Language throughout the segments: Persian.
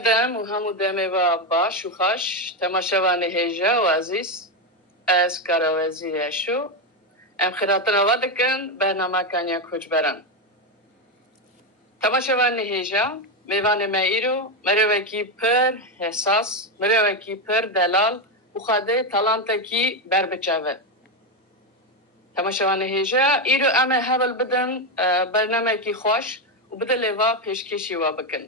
Sevdem و همو دمه و باش و خوش تماشاوان هیجا و عزیز از کاروازی اشو ام خیراتنا ودکن برنامه کنیا کچ برن تماشاوان هیجا میوان مایرو مروکی پر حساس مروکی پر دلال و خاده تالانتا کی بر بچاوه تماشاوان هیجا ایرو امه هول بدن برنامه کی خوش و بدل و پیشکشی و بکن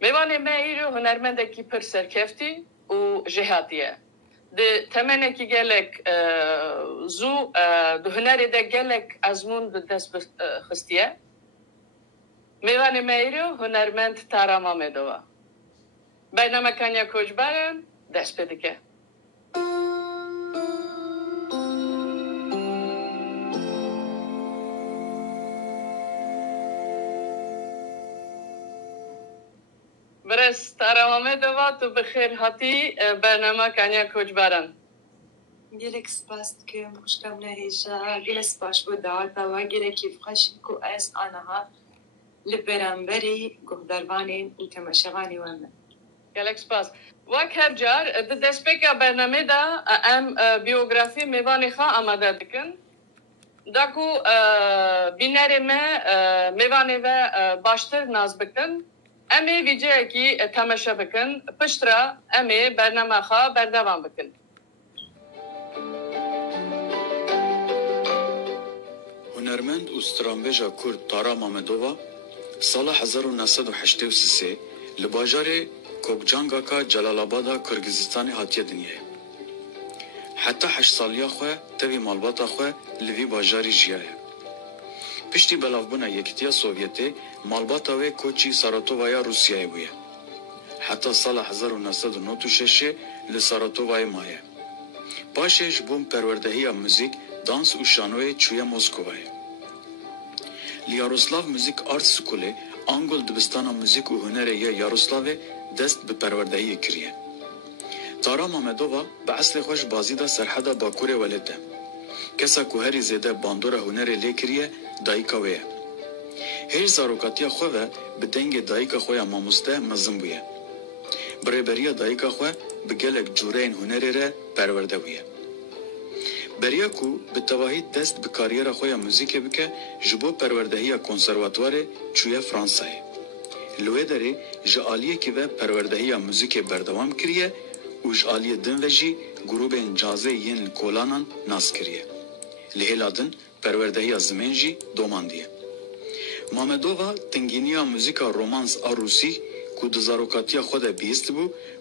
میوان مایرو هنرمنده کی پر سرکفتی و جهاتیه ده تمنه کی گلک زو ده هنری ده گلک ازمون ده دست خستیه میوان مایرو هنرمند تارام آمدوا برنامه کنیا کج برن دست بدیگه برس تارام آمدوا تو بخیر هاتی برنامه کنیا کج برن گلک سپاس که مشکم نهیجا گل سپاس بود دعوتا و گل کیف خشم کو از آنها لبرانبری گهدروانی و تماشاوانی ومن گلک سپاس وقت هر جار دست بکه برنامه دا ام بیوگرافی میوانی خواه آماده دکن داکو بیناری میوانی و باشتر ناز بکن امی ویجه کی تماشا بکن پشترا امی برنامه خواه بردوان بکن هنرمند و سترانبیجا کرد تارام آمدوا سال 1983 لباجار کوکجانگا کا جلال آبادا کرگزستان هاتیه دنیه. حتی 8 سالیا خواه تاوی مالباتا خواه لوی باجاری جیاه. پشتی بلافبونا یکتیا سوویتی مالباتا و کوچی ساراتووایا روسیای بویه. حتی سال 1996 لساراتووای مایه. پاشش بوم پروردهی موزیک دانس و شانوی چوی موسکوای. لیاروسلاو موزیک آرت سکوله آنگل دبستان موزیک و هنره یاروسلاو دست به پروردهی کریه. تارام آمدوا به اصل خوش بازیدا سرحدا باکوره ولده. کسا که هری زیده باندور هنره لی کریه دایکا ویه. هر زاروکاتیا خواه به دنگ دایکا خواه ماموسته مزم بویه. برای دایکا خواه به گلک جورین هنره ره پرورده بویه. بریا کو به تواهی دست به کاریر خویا موزیک بکه جبو پروردهی کنسرواتوار چویا فرانسای. لوی داره جالیه که و پروردهی موزیک بردوام کریه و جالیه دن وجی گروب انجازه ین کولانان ناس کریه. لحیلادن پروردهی زمین جی دوماندیه. مامدووا تنگینیا موزیکا رومانس آروسی که دزاروکاتیا خود بیست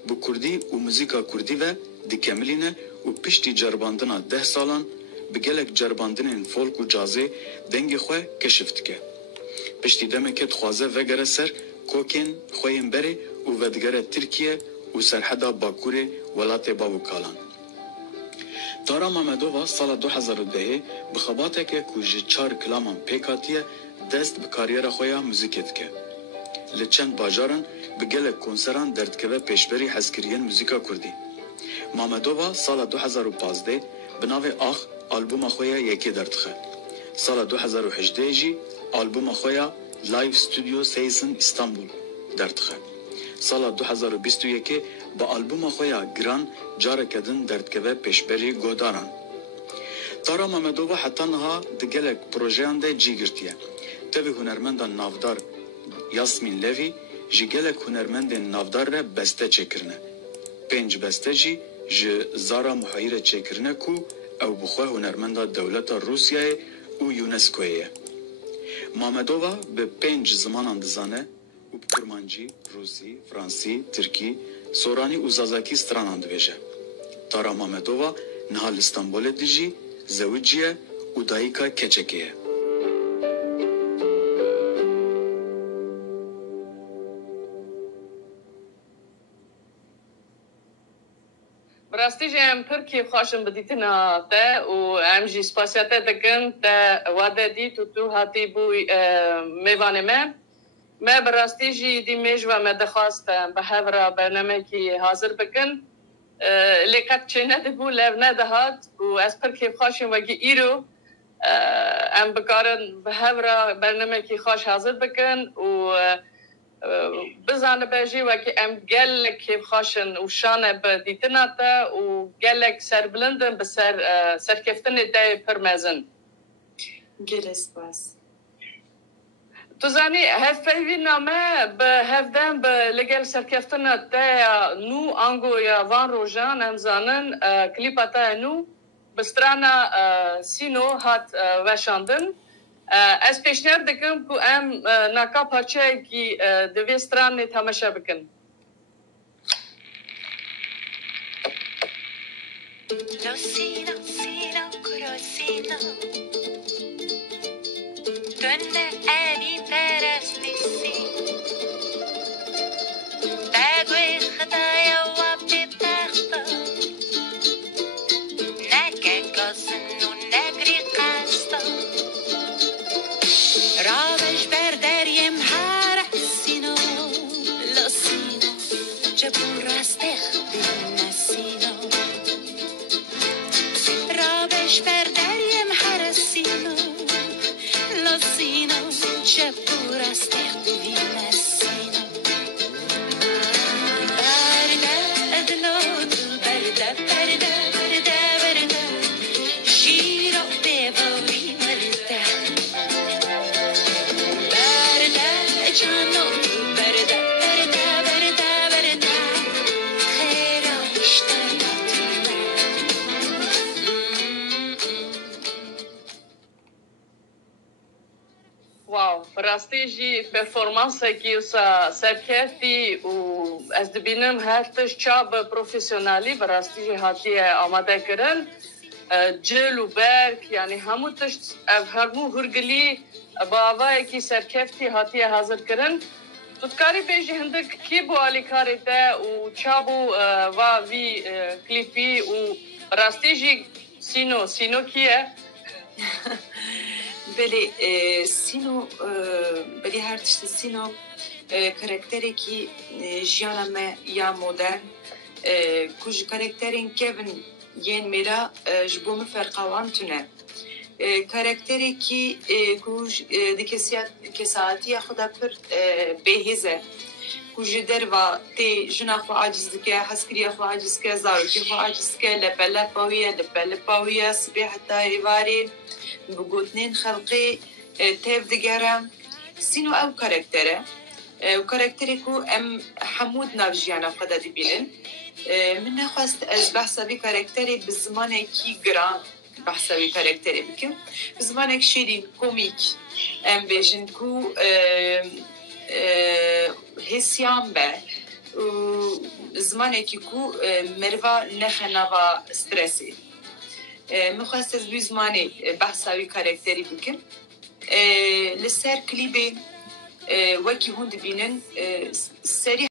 بو کردی و موزیکا کردی و دکملینه و پشتی جرباندنا 10 سالان به گلک جرباندنین فولک و جازه دنگ خواه کشفت که. پشتی دمکت خوازه وگره سر کوکین خوین بره و ودگره ترکیه و سرحدا باکور ولات باوکالان. تارام آمدووا سال 2010 بخباته که کجی 4 کلامان پیکاتیه دست به کاریر خواه موزیکت که. لچند باجارن به گلک کنسران دردکوه پیشبری حسکرین موزیکا کردی. مامدووا سال 2015 بناو آخ آلبوم خویا یکی درتخه. سال 2018 جی آلبوم خویا لایف استودیو سیزن استانبول درتخه. سال 2021 با آلبوم خویا گران جاره کدن دردکوه پیشبری گوداران. تارا مامدووا حتی نها دگلک پروژیان ده جی گرتیه. تاوی هنرمندان نافدار یاسمین لوی جی گلک هنرمند نافدار را بسته چکرنه. 5 بسته جی ج زارا محایر چکرنه کو او بخواه هنرمندا دولت روسیه و یونسکویه. مامدووا به 5 زمانان دزانه و کرمانجی، روسی، فرانسی، ترکی، سورانی و زازاکی سترانان دویجه. تارا مامدووا نهال استانبول دیجی زوجیه و دایکا کچکیه. براستی جم پرکی خوشم بدیتنا تا و امجی سپاسیاته دکن تا واده دی تو هاتی بوی میوانه ما براستی جی دی میجوا ما دخواستم به هفرا برنامه کی حاضر بکن لیکت چه نده بو لب نده هات و از پرکی خوشم وگی ایرو ام بکارن به هفرا برنامه کی خوش حاضر بکن و بزانه باجی وکی ام گلک کیف خاشن و شانه بدیتنا تا و گلک سر بلندن بسر سرکفتن دای پرمزن. گل سپاس. تو زنی هفته نامه به هفدن به لگل سرکفتن تا نو آنگو یا وان روزان هم زنن کلیپاتا نو بسترانا سینو هات وشاندن. از پیشنهاد دکم که ام ناکا پارچه کی دوی ستران تماشا بکن. Lo sino, sino, kuro sino. Dönne eni perestisi. Bagwe khadaya wa bitakhta. Naka qasnu nagri qasta. Ravesh berderiem har sino. Lo sino, jabur rasteh nasino. Perderiem harasino, losino, c'è pura sterti vinessino. Barda, adlod, barda, barda, barda, barda, shiro bevavi marda. Barda, jano, barda, barda, barda, barda, khera ishtarati. واو براستی جی پرفورمانس کی وسا سرکفتی و از دبینم هرتش چاب پروفیسیونالی براستی جی هاتی آماده کردن جل و برک یعنی همو تش هرمو هرگلی باوای کی سرکفتی هاتی حاضر کردن تو کاری پیش هندک کی بو علی کاری تا و چابو و وی کلیپی و براستی جی سینو کیه بله سینو بله هر تشت سینو کاراکتری کی جیانا ما یا مدرن کج کاراکترین کevin ین میرا جبوم فرقوان تونه کاراکتری کی کج کساتی خدا پر بهیزه کج در و تی جنا خو عاجز که حسکری خو عاجز که زارو کی خو عاجز که لپلا پاویه سبی حتی ایواری بگوتنین خلقی تیف دیگرم سینو او کاراکتره و کاراکتری کو ام حمود نافجیانا خدا دی بینن من نخواست از بحثا بی کاراکتری بزمان کی گران بحثا بی کاراکتری بکن بزمان اک شیرین کومیک ام بیجن کو حسیان به زمان اکی کو مروا نخنوا سترسی مخواست از بیزمانی بحثاوی کاراکتری بکن لسر کلیبی وکی هون دبینن سری